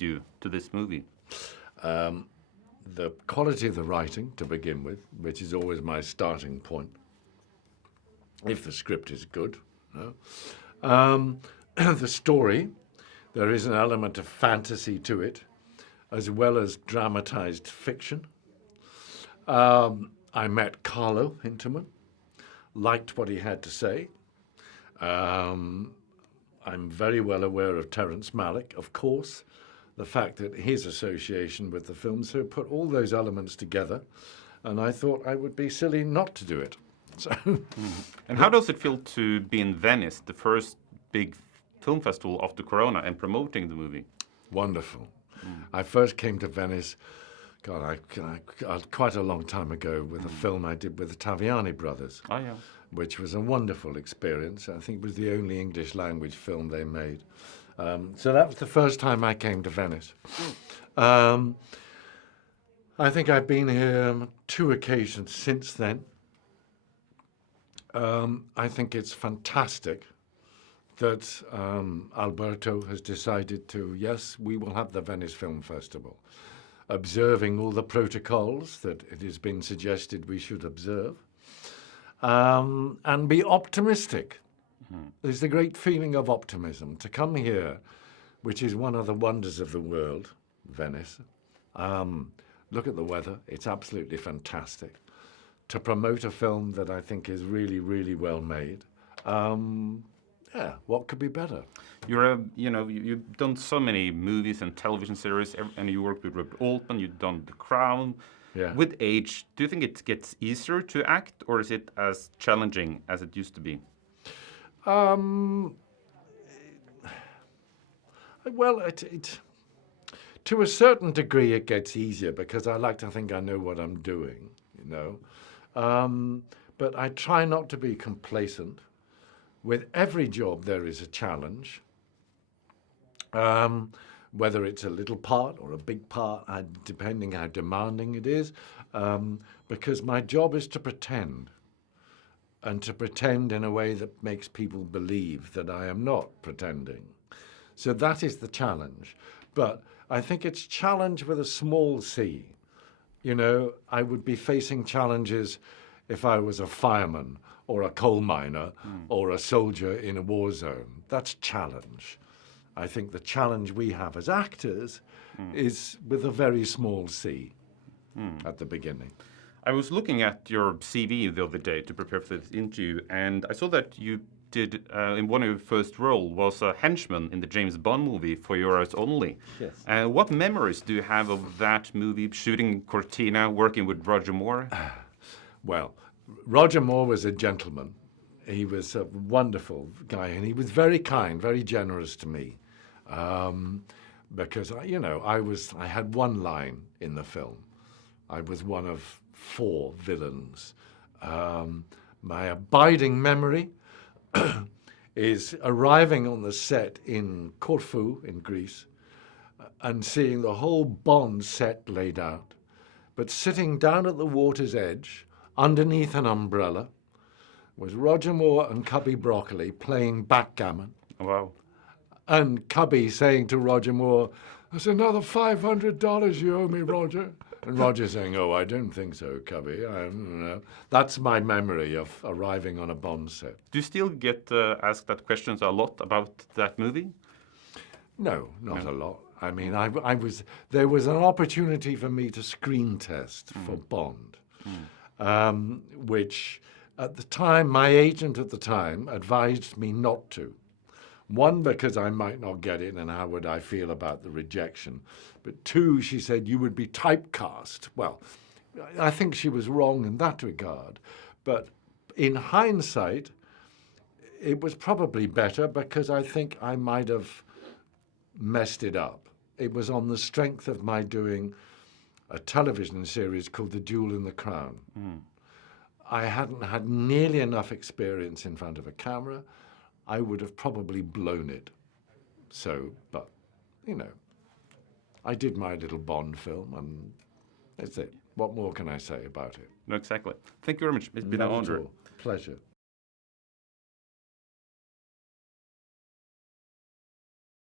attracted you to this movie? The quality of the writing, to begin with, which is always my starting point. If the script is good. No? The story, there is an element of fantasy to it, as well as dramatized fiction. I met Carlo Hinterman, liked what he had to say. I'm very well aware of Terence Malick, of course, the fact that his association with the film, so put all those elements together, and I thought I would be silly not to do it. So. And how does it feel to be in Venice, the first big film festival after Corona, and promoting the movie? Wonderful. I first came to Venice, quite a long time ago with a film I did with the Taviani brothers, which was a wonderful experience. I think it was the only English language film they made. So that was the first time I came to Venice. I think I've been here 2 occasions since then. I think it's fantastic that Alberto has decided to, yes, we will have the Venice Film Festival, observing all the protocols that it has been suggested we should observe, and be optimistic. There's the great feeling of optimism to come here, which is one of the wonders of the world, Venice. Look at the weather, it's absolutely fantastic. To promote a film that I think is really, really well made. Yeah, what could be better? You've done so many movies and television series, and you worked with Robert Altman, you've done The Crown. Yeah. With age, do you think it gets easier to act, or is it as challenging as it used to be? Well, to a certain degree it gets easier because I like to think I know what I'm doing, But I try not to be complacent. With every job there is a challenge, whether it's a little part or a big part, depending how demanding it is, because my job is to pretend, and to pretend in a way that makes people believe that I am not pretending. So that is the challenge. But I think it's challenge with a small c. I would be facing challenges if I was a fireman or a coal miner or a soldier in a war zone. That's challenge. I think the challenge we have as actors is with a very small c at the beginning. I was looking at your CV the other day to prepare for this interview, and I saw that you did, in one of your first roles, was a henchman in the James Bond movie For Your Eyes Only. Yes. What memories do you have of that movie, shooting Cortina, working with Roger Moore? Well, Roger Moore was a gentleman. He was a wonderful guy, and he was very kind, very generous to me, because I had one line in the film. I was one of 4 villains. My abiding memory is arriving on the set in Corfu in Greece and seeing the whole Bond set laid out, but sitting down at the water's edge underneath an umbrella was Roger Moore and Cubby Broccoli playing backgammon. Wow. And Cubby saying to Roger Moore, "There's another $500 you owe me, Roger." And Roger saying, "Oh, I don't think so, Cubby." That's my memory of arriving on a Bond set. Do you still get asked that questions a lot about that movie? No, not a lot. I mean, there was an opportunity for me to screen test for Bond, which at the time, my agent at the time advised me not to. One, because I might not get it and how would I feel about the rejection. But 2, she said, you would be typecast. Well, I think she was wrong in that regard. But in hindsight, it was probably better because I think I might have messed it up. It was on the strength of my doing a television series called The Jewel in the Crown. I hadn't had nearly enough experience in front of a camera. I would have probably blown it. So, but, I did my little Bond film, and that's it. What more can I say about it? No, exactly. Thank you very much. It's been an honor. Pleasure.